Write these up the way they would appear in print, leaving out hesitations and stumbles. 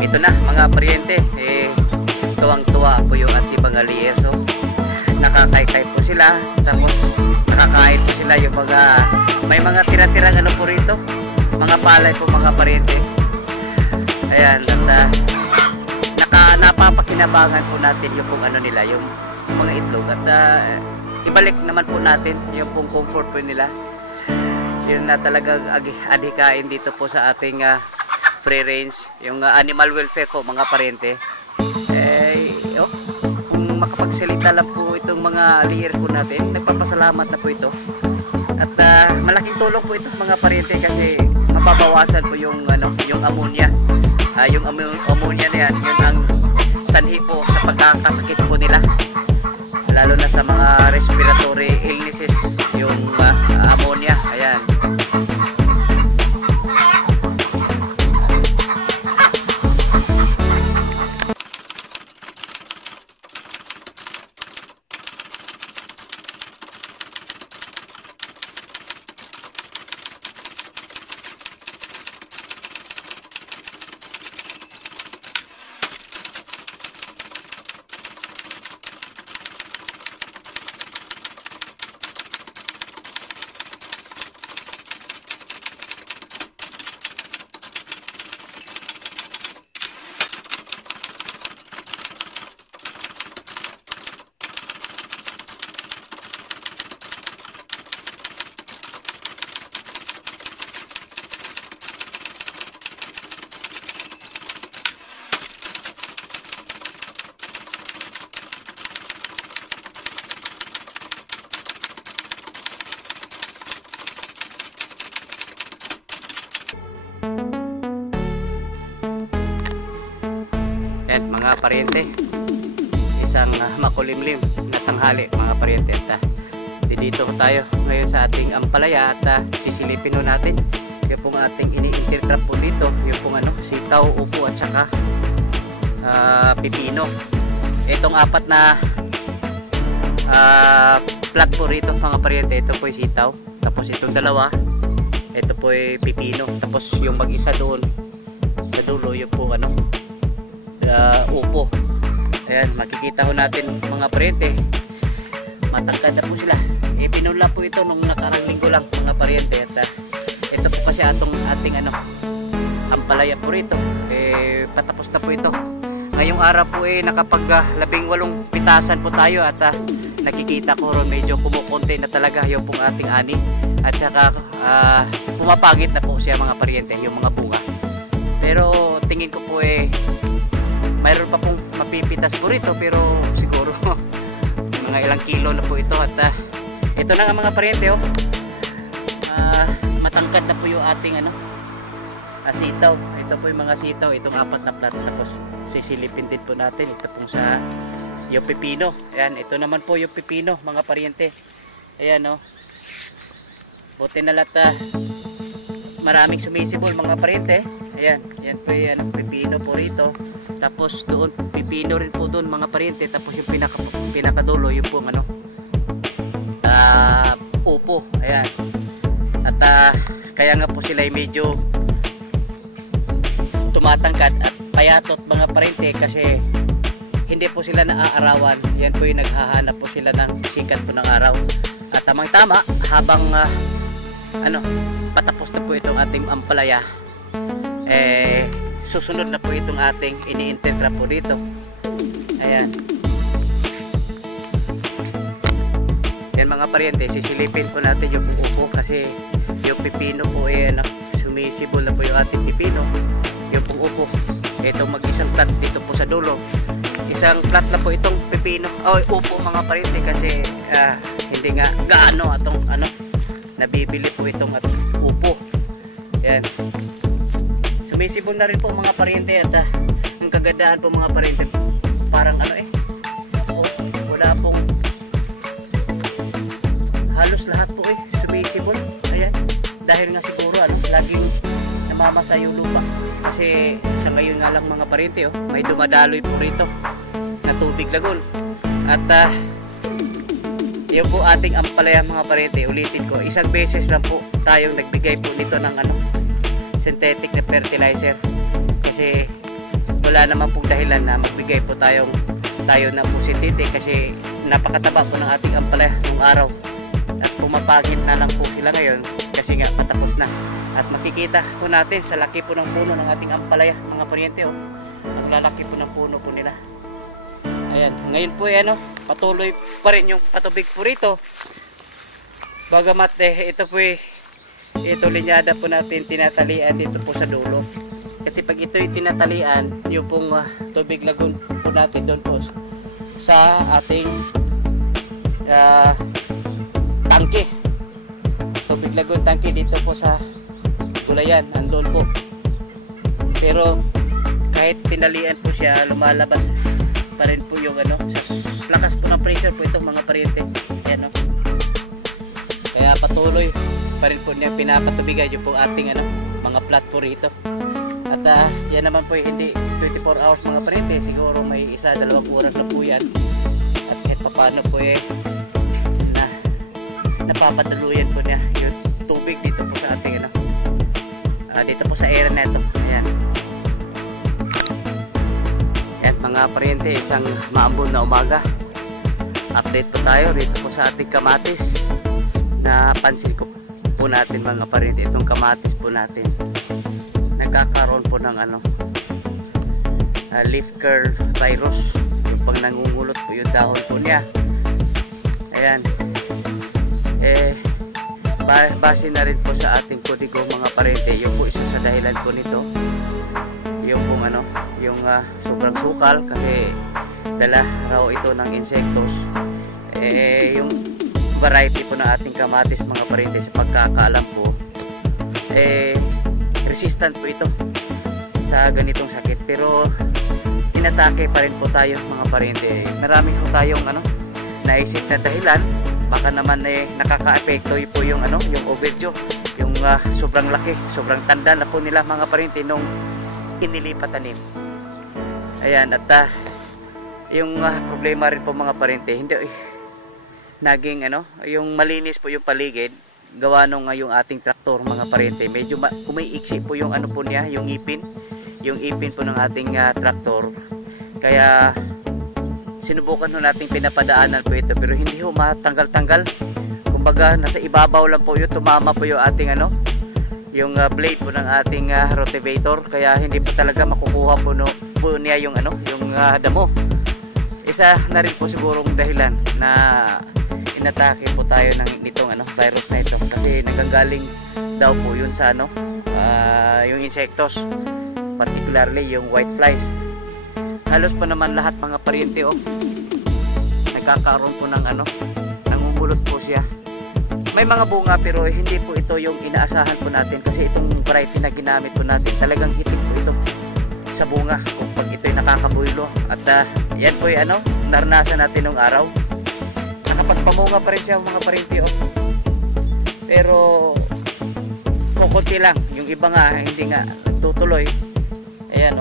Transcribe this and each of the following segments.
ito na mga paryente, tuwang-tuwa po yung ating mga lier. So nakakaykay po sila, tapos nakakain po sila yung mga, may mga tira-tirang ano po rito, mga palay po mga paryente. Ayan, at napapakinabangan po natin yung pong ano nila, yung mga itlog, at ibalik naman po natin yung pong comfort po nila. Yun na talagang adhikain dito po sa ating free range, yung animal welfare po mga paryente. Kung makapagsalita lang po itong mga lier po natin, nagpapasalamat na po ito. At malaking tulong po ito mga paryente, kasi mababawasan po yung ano, yung ammonia. Yung ammonia na yan, yun ang sanhi po sa pagkakasakit po nila, lalo na sa mga respiratory illnesses, yung ammonia. Ayan. Yan mga paryente, isang makulimlim na tanghali mga paryente. At dito tayo ngayon sa ating ampalaya, at sisilipin ho natin yung pong ating ini-intertrap po dito, yung pong ano, sitaw, upo at saka pipino. Itong apat na plat po rito mga paryente, ito po yung sitaw, tapos itong dalawa, ito po yung pipino, tapos yung mag-isa doon sa dulo, yung po ano, upo. Ayan, makikita ho natin mga paryente, matangkad na po sila. Pinula po ito nung nakarang linggo lang mga paryente. At ito po kasi ating ano, ampalaya po rito, patapos na po ito. Ngayong araw po nakapag 18 pitasan po tayo, at nakikita ko ron medyo kumukonti na talaga yung pong ating ani, at saka pumapagit na po siya mga paryente, yung mga bunga. Pero tingin ko po mayroon pa pong mapipitas po rito, pero siguro mga ilang kilo na po ito. At ito na nga mga paryente, matangkad na po yung ating ano, sitaw. Ito po yung mga sitaw, itong apat na plat. Tapos sisilipin din po natin ito pong sa yung pipino. Ayan, ito naman po yung pipino mga paryente. Ayan, buti na lata, maraming sumisibol mga paryente. Ayan, yan po yung pipino po rito. Tapos doon pipino rin po doon mga paryente. Tapos yung pinakadulo yung po ano, upo. Ayan. At kaya nga po sila medyo tumatangkad at payatot mga paryente, kasi hindi po sila naaarawan. Yan po yung naghahanap po sila ng sikat po ng araw. At tamang tama, habang ano, patapos na po itong ating ampalaya, susunod na po itong ating ini-intertrap po dito. Ayan. Yan mga paryente, sisilipin po natin yung upo, kasi yung pipino po ano, sumisibol na po yung ating pipino. Yung pong upo, ito mag-isang plat dito po sa dulo. Isang plat na po itong pipino, upo mga paryente, kasi hindi nga gaano atong ano, nabibili po itong upo. Yan. Sumisibol na rin po mga paryente. At ang kagandaan po mga paryente, parang ano wala pong, halos lahat po sumisibol. Ayan, dahil nga siguro ano, laging namamasa yung lupa, kasi sa ngayon nga lang mga paryente may dumadaloy po rito na tubig lagon. At yun po ating ampalaya mga paryente. Ulitin ko, isang beses lang po tayong nagbigay po nito ng ano, synthetic na fertilizer, kasi wala naman pong dahilan na magbigay po tayo ng pusitite kasi napakataba po ng ating ampalaya nung araw at pumapagit na lang po sila ngayon kasi nga patapos na. At makikita po natin sa laki po ng puno ng ating ampalaya mga paryente, oh. Ang lalaki po ng puno po nila. Ayan, ngayon po patuloy pa rin yung patubig po rito. Bagamat ito po ito linyada po natin tinatalian dito po sa dulo. Kasi pag ito yung tinatalian, yung pong tubig lagoon po natin doon po sa ating tangke. Tubig lagoon tangke dito po sa gulayan, andun po. Pero kahit tinalian po siya, lumalabas pa rin po yung sa lakas po ng pressure po ito mga paryente. Ayan, kaya patuloy pa rin po niya pinapatubigan yung po ating mga plat po rito. At yan naman po hindi 24 hours mga paryente, siguro may 1-2 oras na po yan. At kahit paano po napapadaluyan po niya yung tubig dito po sa ating dito po sa area na ito. Ayan. Ayan mga paryente, isang maambon na umaga. Update po tayo dito po sa ating kamatis. Napansin ko po natin mga paryente, itong kamatis po natin nagkakaroon po ng leaf curl virus. Yung pag nangungulot po yung dahon po niya. Ayan. Base na rin po sa ating kodigo mga paryente, yung po isa sa dahilan po nito yung pong yung sobrang sukal kasi dala raw ito ng insektos. Yung variety po ng ating kamatis mga paryente, sa pagkakaalam po resistant po ito sa ganitong sakit, pero tinatake pa rin po tayo mga paryente. Marami po tayong naisip na dahilan. Baka naman nakaka-epekto po yung yung overdue, yung sobrang laki, sobrang tanda na po nila mga paryente nung inilipat tanim. Ayan, at yung problema rin po mga paryente, hindi naging yung malinis po yung paligid gawa nung yung ating traktor mga paryente. Medyo kumiiksi po yung po niya, yung ipin po ng ating traktor. Kaya sinubukan natin pinapadaanan po ito, pero hindi ho matanggal-tanggal. Kumbaga nasa ibabaw lang po yun, tumama po yung ating yung blade po ng ating rotivator, kaya hindi po talaga makukuha po niya yung yung damo. Isa na rin po sigurong dahilan na inatake po tayo nitong virus na ito, kasi nagagaling daw po yun sa yung insectos, particularly yung white flies. Halos pa naman lahat mga paryente nagkakaroon po ng nangungulot po siya. May mga bunga pero hindi po ito yung inaasahan po natin, kasi itong variety na ginamit po natin talagang hitik po ito sa bunga kung pag ito'y nakakabuylo. At yan po naranasan natin nung araw. Nakapagpamunga pa rin siya mga paryente pero kukunti lang, yung iba nga hindi nga tutuloy. Ayan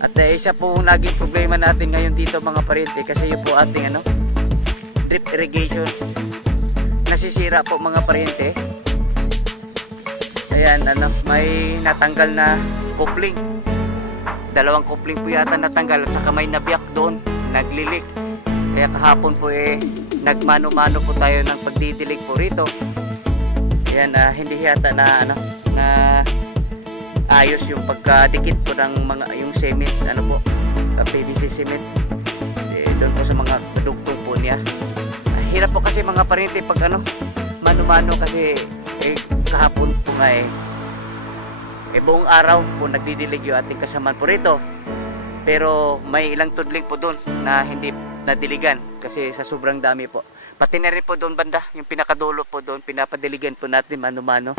At isa po naging problema natin ngayon dito mga paryente, kasi yung po ating drip irrigation nasisira po mga paryente. Ayan, may natanggal na coupling, 2 coupling po yata natanggal, at saka may nabiyak doon, naglilik. Kaya kahapon po nagmano-mano po tayo ng pagdidilig po rito. Ayan, hindi yata na ayos yung pagkadikit po ng yung cement, PVC cement doon po sa mga dugtong po niya. Hirap po kasi mga paryente pag mano-mano, kasi kahapon po nga buong araw po nagdidilig yung ating kasamaan po rito, pero may ilang tudling po doon na hindi nadiligan kasi sa sobrang dami po. Pati na rin po doon banda, yung pinakadulo po doon, pinapadiligan po natin mano-mano.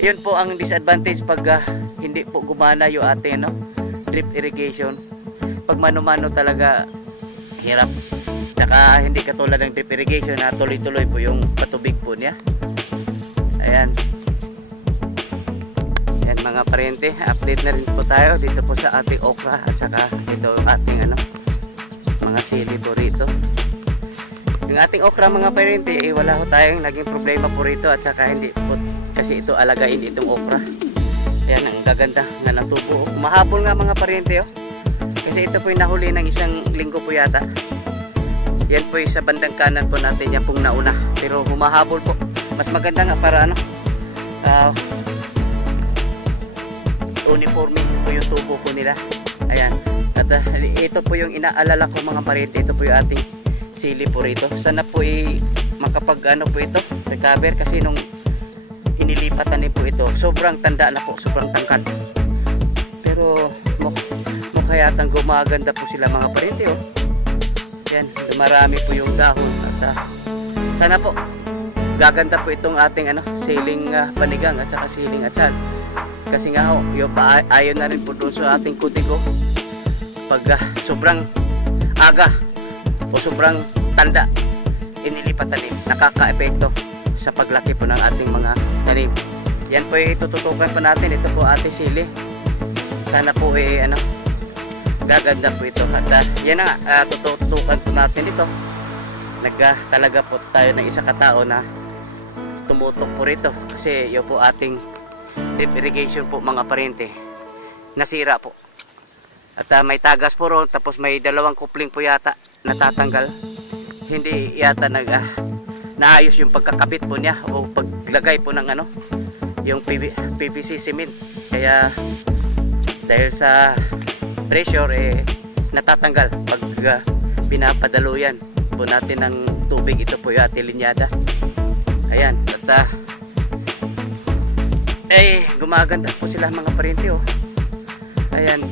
Yun po ang disadvantage pag hindi po gumana yung ating drip irrigation. Pag mano-mano talaga hirap. Tsaka hindi katulad ng drip irrigation na tuloy-tuloy po yung patubig po niya. Ayan. Ayan mga paryente, update na rin po tayo dito po sa ating okra at saka ito ating mga sili po rito. Yung ating okra mga paryente, wala ho tayong naging problema po rito, at saka hindi po kasi ito alagain itong okra. Ayan, ang gaganda nga ng tubo. Mahabol nga mga paryente, oh. Kasi ito po yung nahuli ng isang linggo po yata. Yan po yung sa bandang kanan po natin, yan pong nauna. Pero humahabol po. Mas maganda nga para ano, uniforme po yung tubo po nila. Ayan. At ito po yung inaalala ko mga paryente. Ito po yung ating sili po rito. Sana po makapag ano po ito, recover, kasi nung inilipatan po ito, sobrang tanda na po, sobrang tangkad. Pero mukhayatang gumaganda po sila mga paryente, oh. Yan, marami po yung dahon at sana po gaganda po itong ating ano, siling panigang at saka siling atsan. Kasi nga ho, yung ayon na rin po doon sa ating kutigo. Pag sobrang aga o sobrang tanda inilipatan, nakaka-epekto sa paglaki po ng ating mga tanim. Yan po itututukan po natin. Ito po ating sili. Sana po ano, gaganda po ito. At yan na nga, tututukan po natin ito. Talaga po tayo ng isa katao na tumutok po rito. Kasi yun po ating drip irrigation po mga paryente, nasira po. At may tagas po ron, tapos may dalawang kupling po yata natatanggal. Hindi yata naayos yung pagkakabit po niya o paglagay po ng ano, yung PVC cement. Kaya dahil sa pressure natatanggal pag pinapadaluyan po natin ng tubig. Ito po yung ating linyada. Ayan, at gumaganda po sila mga paryente, oh. Ayan,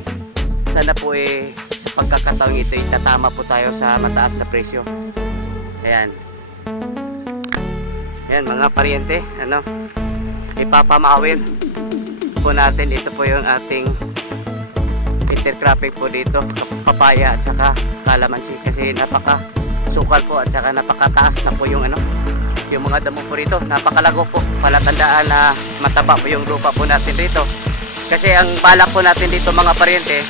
sana po pagkakataong ito tatama po tayo sa mataas na presyo. Ayan. Ayan mga paryente, ano, ipapamawir po natin. Ito po yung ating intercropping po dito, papaya at saka kalamansi, kasi napaka sukal po at saka napakataas na po yung ano, yung mga damo po rito. Napakalago po, palatandaan na mataba po yung lupa po natin rito. Kasi ang balak po natin dito mga paryente,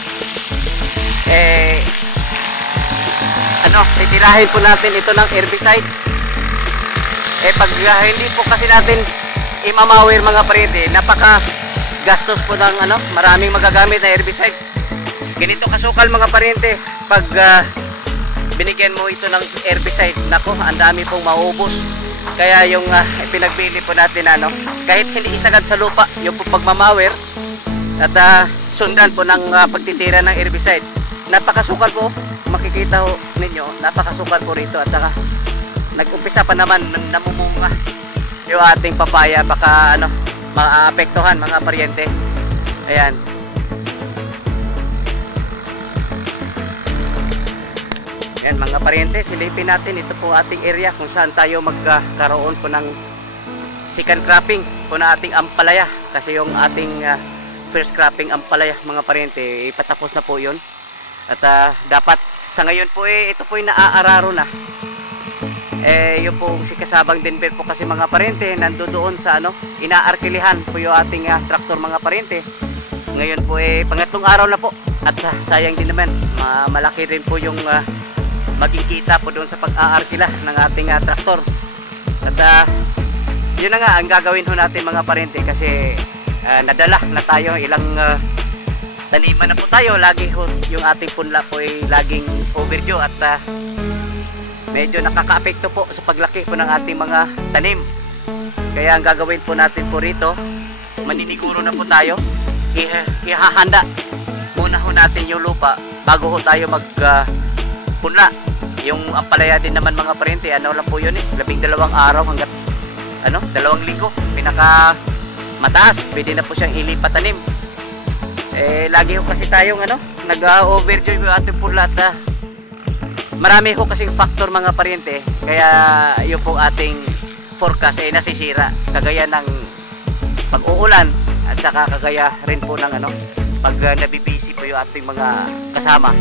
ano, titirahin po natin ito ng herbicide. Pag hindi po kasi natin imamawir mga paryente, napaka gastos po ng ano, maraming magagamit na herbicide. Ganito kasukal mga paryente, pag binigyan mo ito ng herbicide, nako, ang dami pong maubos. Kaya yung pinagbili po natin, ano, kahit hindi isagad sa lupa yung pagmamawir at sundan po ng pagtitira ng herbicide, napakasukal po. Makikita ho ninyo, napakasukal po rito. At saka nag-umpisa pa naman namumunga yung ating papaya. Baka ano, maapektuhan mga paryente. Ayan. Yan mga paryente, silipin natin. Ito po ating area kung saan tayo magkaroon po ng second cropping po na ating ampalaya. Kasi yung ating first cropping ampalaya mga paryente, ipatapos na po yun. At dapat sa ngayon po ito po yung naaararo na. Yung po si Kasabang Denver po kasi mga paryente, nandoon sa ano, inaarkilihan po yung ating traktor mga paryente. Ngayon po pangatlong araw na po. At sayang din naman, malaki rin po yung maging kita po doon sa pag-aarkila ng ating traktor. At yun na nga ang gagawin ho natin mga paryente, kasi nadala na tayo, ilang taniman na po tayo. Lagi ho yung ating punla po laging overdue at medyo nakaka-apekto po sa paglaki po ng ating mga tanim. Kaya ang gagawin po natin po rito, maniniguro na po tayo. Ihahanda muna ho natin yung lupa bago ho tayo punla. Yung ampalaya din naman mga paryente, ano lang po yun 12 araw hanggat ano, 2 linggo. Pinaka mataas, pwede na po siyang ilipat tanim. Lagi ho kasi tayong ano, nag-overdue yung ating punla at marami ho kasing factor mga paryente. Kaya yung po ating forecast nasisira, kagaya ng pag-uulan at saka kagaya rin po ng ano, pag nabibisi po yung ating mga kasama.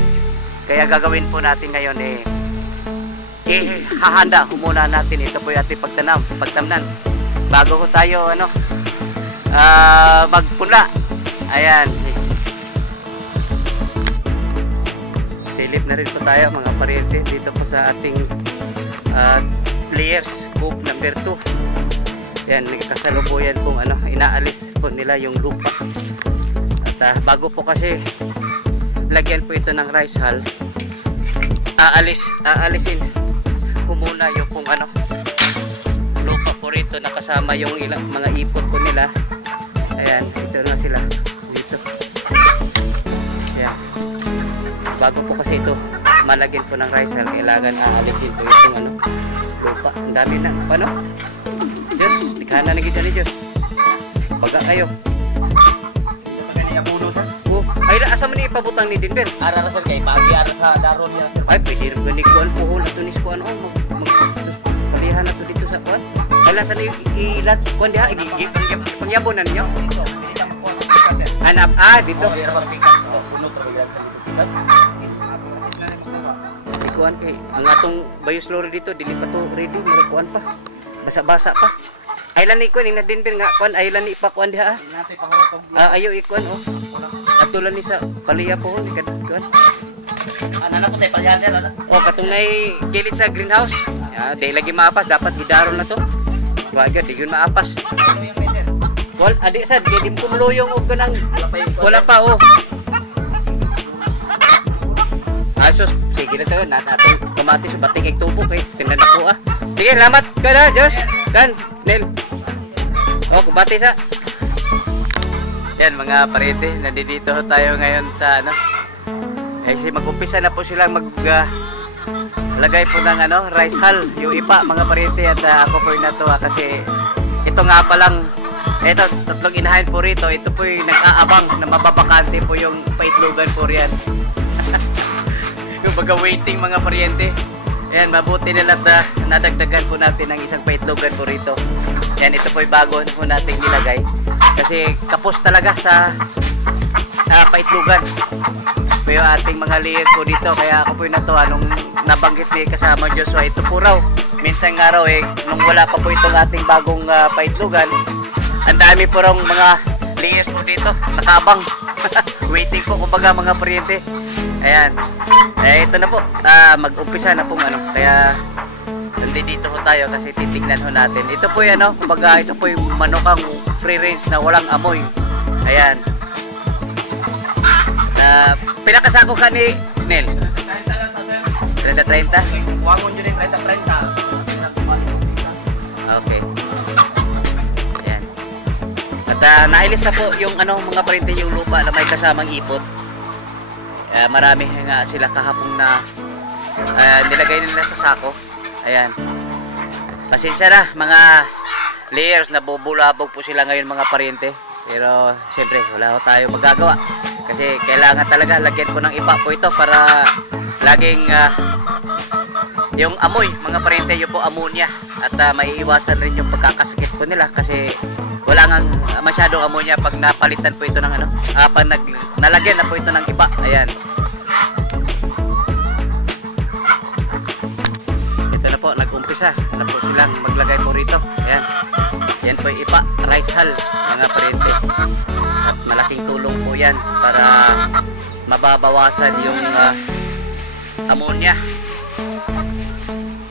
Kaya gagawin po natin ngayon hahanda muna natin. Ito po yung ating pagtamnan bago ho tayo ano, magpunla. Ayan, silip na rin po tayo mga paryente dito po sa ating layers scoop number 2. Yan, nagkasalubuyan pong ano, inaalis po nila yung lupa At bago po kasi lagyan po ito ng rice hull, aalisin ko muna yung kung ano lupa po rito na kasama yung ilang mga ipot po nila. Ayan, ito na sila dito. Ayan. Bago po kasi ito malagyan po ng rice hull, kailangan aalisin po itong ano lupa. Ang dami na ano Diyos, dikana na kita ni Diyos. Baga kayo. Oh, ay asa man ipabutang ni Dinber. Ara ra sir kay pagi ara sa daron niya sir. Ay pwede rin gani kuan puhol ato ni kuan palihan ato dito sa kuan. Wala sa ilat kuan diha igigip pangyabonan niyo. Anap dito. Puno tra bigas. Di kuan kay ang atong bioslory dito dili pa to ready mura kuan pa. Basa-basa pa. Aylan ni kuan ina Dinber nga kuan aylan ni pa kuan diha. Natay pahulot og Ayo ikuan Atulan ni sa paliya po ni kuan. ana na po tay palyan sir ana. Katong nay gilid sa greenhouse. Di lagi maapas dapat gidaron na to. Wag di yun maapas. Ano yung meter? Wal adi sad di mo kumuluyong og kanang wala pa Asos sige na to na atong kamatis batik kay tubo kay tinan ako Sige, salamat ka na, Josh. Dan, Nel. Kubati sa. Yan mga parete, nandito tayo ngayon sa ano. Mag-umpisa na po silang lagay po ng rice hull, yung ipa mga parete at ako po natuwa kasi ito nga pa lang tatlong inahin po rito, ito po yung nag-aabang na mababakante po yung paitlogan po riyan. Yung baga waiting mga pariente. Ayan, mabuti nila na nadagdagan po natin ng isang paitlogan po rito. Ayan, ito po yung bago po natin nilagay. Kasi kapos talaga sa paitlogan. Po yung ating mga layer po dito. Kaya ako po yung natuwa nung nabanggit ni kasama Joshua. Ito po raw, minsan nga raw nung wala pa po itong ating bagong paitlogan, ang dami po raw mga layers po dito. Nakabang. Waiting po kumbaga mga pariente. Ayan. Ito na po. Mag-umpisa na pong Kaya nandito ho tayo kasi titignan ho natin. Ito po yung kumbaga ito po yung manokang free range na walang amoy. Ayan. Pinakasako ka ni Nel? 30-30? Kuwangon yun yung 30-30. Okay. Ayan. At nailis na po yung mga parente yung lupa na may kasamang ipot. Marami nga sila kahapon na nilagay nila sa sako. Ayan. Pasensya na mga layers na bubulabog po sila ngayon mga pariente. Pero siyempre wala ko tayo magagawa. Kasi kailangan talaga lagyan po ng ipa po ito para laging yung amoy mga pariente yung po ammonia. At maiiwasan rin yung pagkakasakit po nila kasi wala nga masyadong ammonia pag napalitan po ito ng pag nalagyan na po ito ng ipa. Ayan. Ito na po, nag-umpisa na po silang maglagay po rito. Ayan. Yan po yung ipa, rice hull mga pariente. At malaking tulong po yan para mababawasan yung ammonia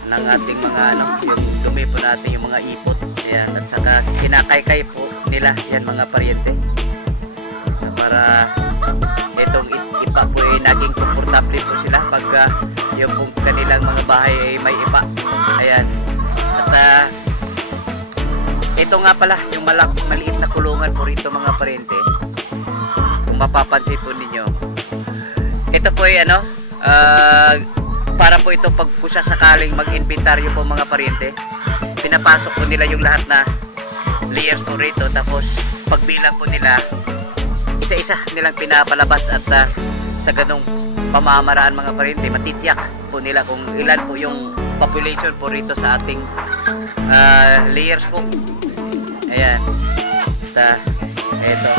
ng ating mga yung dumi po natin, yung mga ipot. Ayan. At saka kinakaykay po nila yan mga pariente. Para itong ipa po ay naging komportable po sila pag yung po kanilang mga bahay ay may ipa. Ayan. At ito nga pala yung maliit na kulungan po rito mga pariente. Kung mapapansin po ninyo, ito po ay para po ito pag kusa sakaling mag-inventaryo po mga pariente, pinapasok po nila yung lahat na layers po rito, tapos pagbilang po nila isa-isa nilang pinapalabas at sa ganong pamamaraan mga pariente matitiyak po nila kung ilan po yung population po rito sa ating layers po. Ayan. At eto.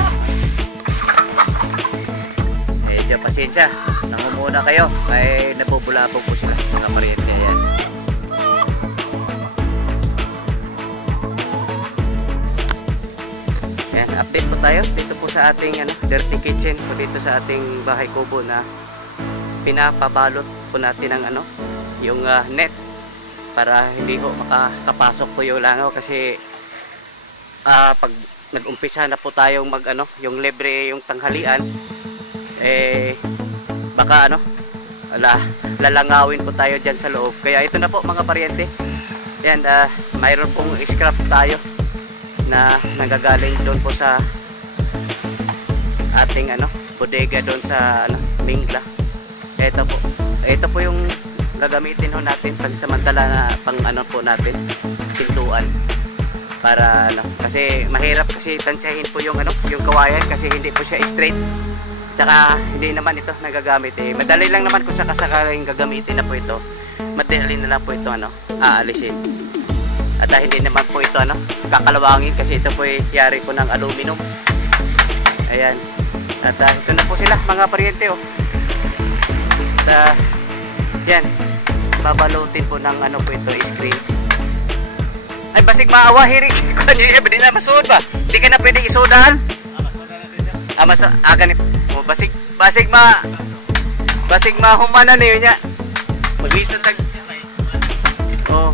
Medyo pasensya, nangumuna kayo ay nabubulabog po sila mga pariente. Ayan. Ayan, update po tayo dito po sa ating dirty kitchen po dito sa ating bahay kubo na pinapabalot po natin ng yung net para hindi ho makakapasok po yung langaw kasi pag nag-umpisa na po tayong mag ano, yung libre yung tanghalian, baka ano, lalangawin po tayo dyan sa loob. Kaya ito na po mga paryente. Yan, mayroon pong scrap tayo na nagagaling doon po sa ating ano, bodega doon sa ano, Mingla. Ito po yung gagamitin ho natin pansamantala na pang ano po natin, pintuan. Para ano, kasi mahirap kasi tansyahin po yung ano, yung kawayan kasi hindi po siya straight. Tsaka hindi naman ito nagagamit madali lang naman kung sakasakaling gagamitin na po ito. Madali na lang po ito ano, aalisin. At hindi naman po ito ano, kakalawangin kasi ito po yari po ng aluminum. Ayan. At ito na po sila mga paryente oh. At yan, babalutin po ng ano po ito, screen. Ay basig maawa hiri. Kanina ba di na masuod ba? Di ka na pwedeng isudahan? Ganit. Oh, basig mahumanan niyo niya. Maglisod tag. Oh.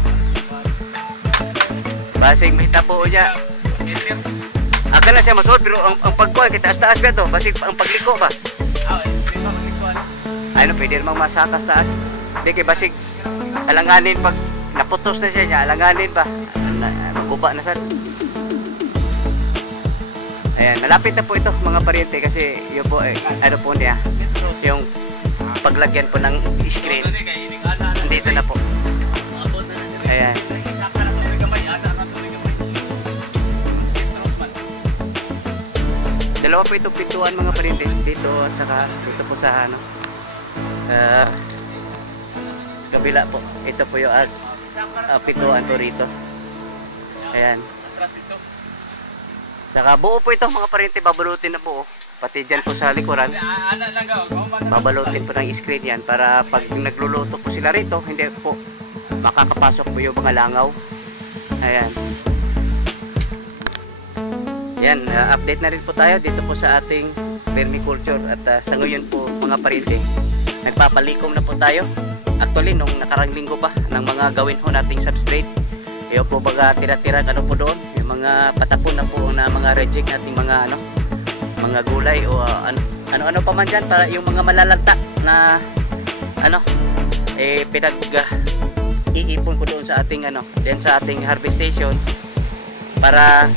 Basig may tapo niya. Aga na siya masuod pero ang pagkuha kita taas ka to, basig ang pagliko ba? Ay no, pwede namang masakas taas. Di kay basig alanganin pag naputos na siya, alanganin ba? Maguba na sad. Ayan, malapit na po ito mga paryente kasi yun po ano po niya, yung paglagyan po ng screen. Dito na po. Ayan. Dalawa po itong pintuan mga paryente. Dito at saka dito po sa ano, kabila po. Ito po yung pintuan po rito. Ayan. Saka buo po ito mga paryente, babalutin na buo. Pati dyan po sa likuran. Babalutin po ng screen yan para pag nagluluto po sila rito, hindi po makakapasok po yung mga langaw. Ayan. Yan, update na rin po tayo dito po sa ating vermiculture. At sa ngayon po mga paryente, nagpapalikom na po tayo. Actually, nung nakarang linggo pa ng mga gawin po nating substrate. Iyo po baga tira-tira ano po doon, yung mga patapon na po na mga reject nating mga ano, mga gulay o ano pa man diyan para yung mga malalagta na ano iipon ko doon sa ating ano, diyan sa ating harvest station para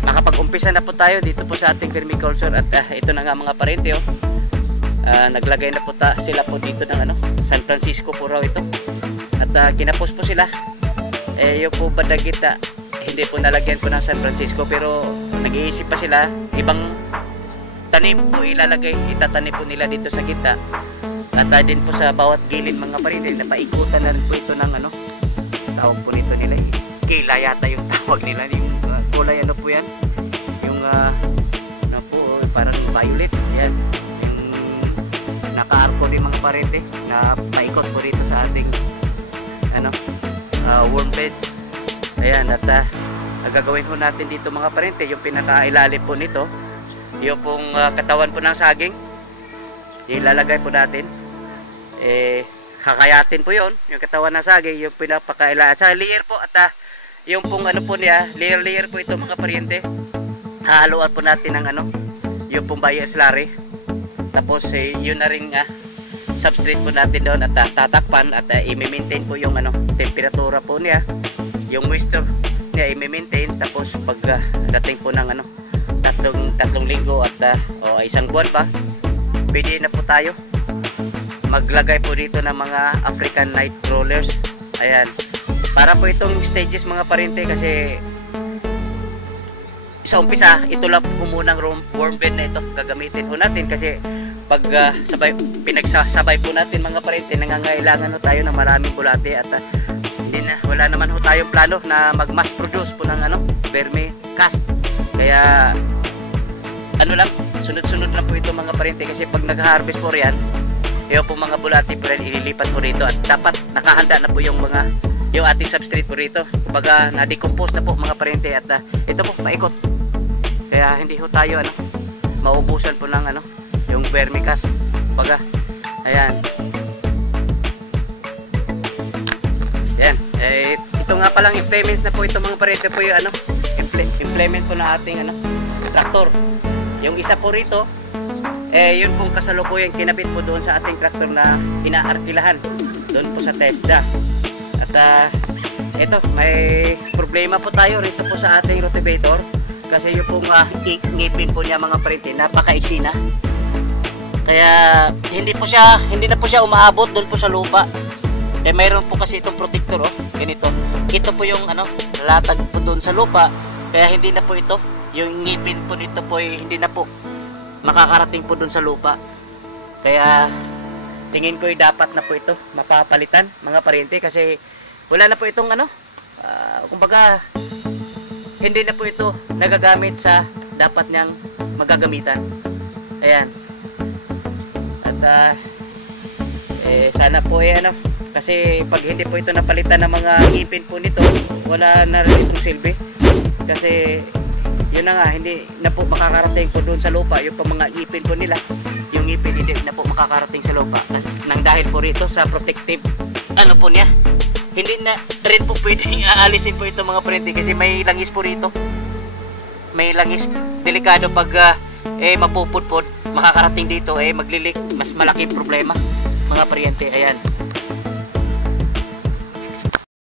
makapag-umpisa na po tayo dito po sa ating vermiculture. At ito na nga mga paryente oh. Naglagay na po sila po dito ng ano, San Francisco po raw ito. At kinapos po sila. Yung po badagita hindi po nalagyan po ng San Francisco pero nag-iisip pa sila ibang tanim po itatanim po nila dito sa gitna. At din po sa bawat gilid mga paryente napaikutan na rin po ito ng ano, tawag po nito nila kila yata yung tawag nila, yung kulay ano po yan, yung ano po parang violet yan, yung naka-arco din mga paryente na paikot po dito sa ating ano, worm beds. Ayan, at gagawin po natin dito mga paryente yung pinakailalim po nito, yung pong katawan po ng saging ilalagay po natin, kakayatin po yon yung katawan ng saging, yung pinapakailalim sa layer po. At yung pong ano po niya, layer po ito mga paryente, hahaluan po natin ng ano, yung pong slurry. Tapos yun na rin substrate po natin doon at tatakpan at i-maintain po yung ano, temperatura po niya, yung moisture niya i-maintain. Tapos pag dating po ng ano, tatlong linggo at isang buwan ba, pwede na po tayo maglagay po dito ng mga African night crawlers. Ayan, para po itong stages mga paryente kasi sa umpisa ito lang po munang worm bed na ito gagamitin po natin kasi pag pinagsasabay po natin mga paryente, nangangailangan ho tayo ng maraming bulate at wala naman ho tayong plano na mag mass produce po ng ano, vermicast. Kaya ano lang, sunod-sunod lang po ito mga paryente kasi pag nag-harvest po riyan, yung po mga bulate po rin ililipat po rito at dapat nakahanda na po yung ating substrate po rito. Kumbaga na-decompose na po mga paryente at ito po paikot. Kaya hindi ho tayo ano, maubusan po ng ano, yung vermicast. Kumbaga, ayan. Yan. Ito nga palang implements na po ito mga paryente po yung ano, implement po na ating ano, traktor. Yung isa po rito, yun pong kasalukuyan kinabit po doon sa ating traktor na inaarkilahan doon po sa TESDA. At ito, may problema po tayo rito po sa ating rotivator kasi yung pong ngipin po niya mga parente, napakaiksi na. Kaya hindi na po siya umaabot doon po sa lupa. Eh mayroon po kasi itong protector, oh, ganito. Ito po yung latag po doon sa lupa. Kaya hindi na po ito, yung ngipin po nito po hindi na po makakarating po doon sa lupa. Kaya tingin ko dapat na po ito mapapalitan mga parente kasi wala na po itong kumbaga hindi na po ito nagagamit sa dapat niyang magagamitan. Ayan. At sana po kasi pag hindi po ito napalitan ng mga ngipin po nito, wala na rin itong silbi. Kasi yun na nga, hindi na po makakarating po doon sa lupa yung mga ngipin po nila. Yung ngipin hindi na po makakarating sa lupa nang dahil po rito sa protective po niya. Hindi na rin po pwedeng aalisin po ito mga parente kasi may langis po rito. May langis, delikado pag mapupudpod, makakarating dito maglilik, mas malaking problema mga parente. Ayan.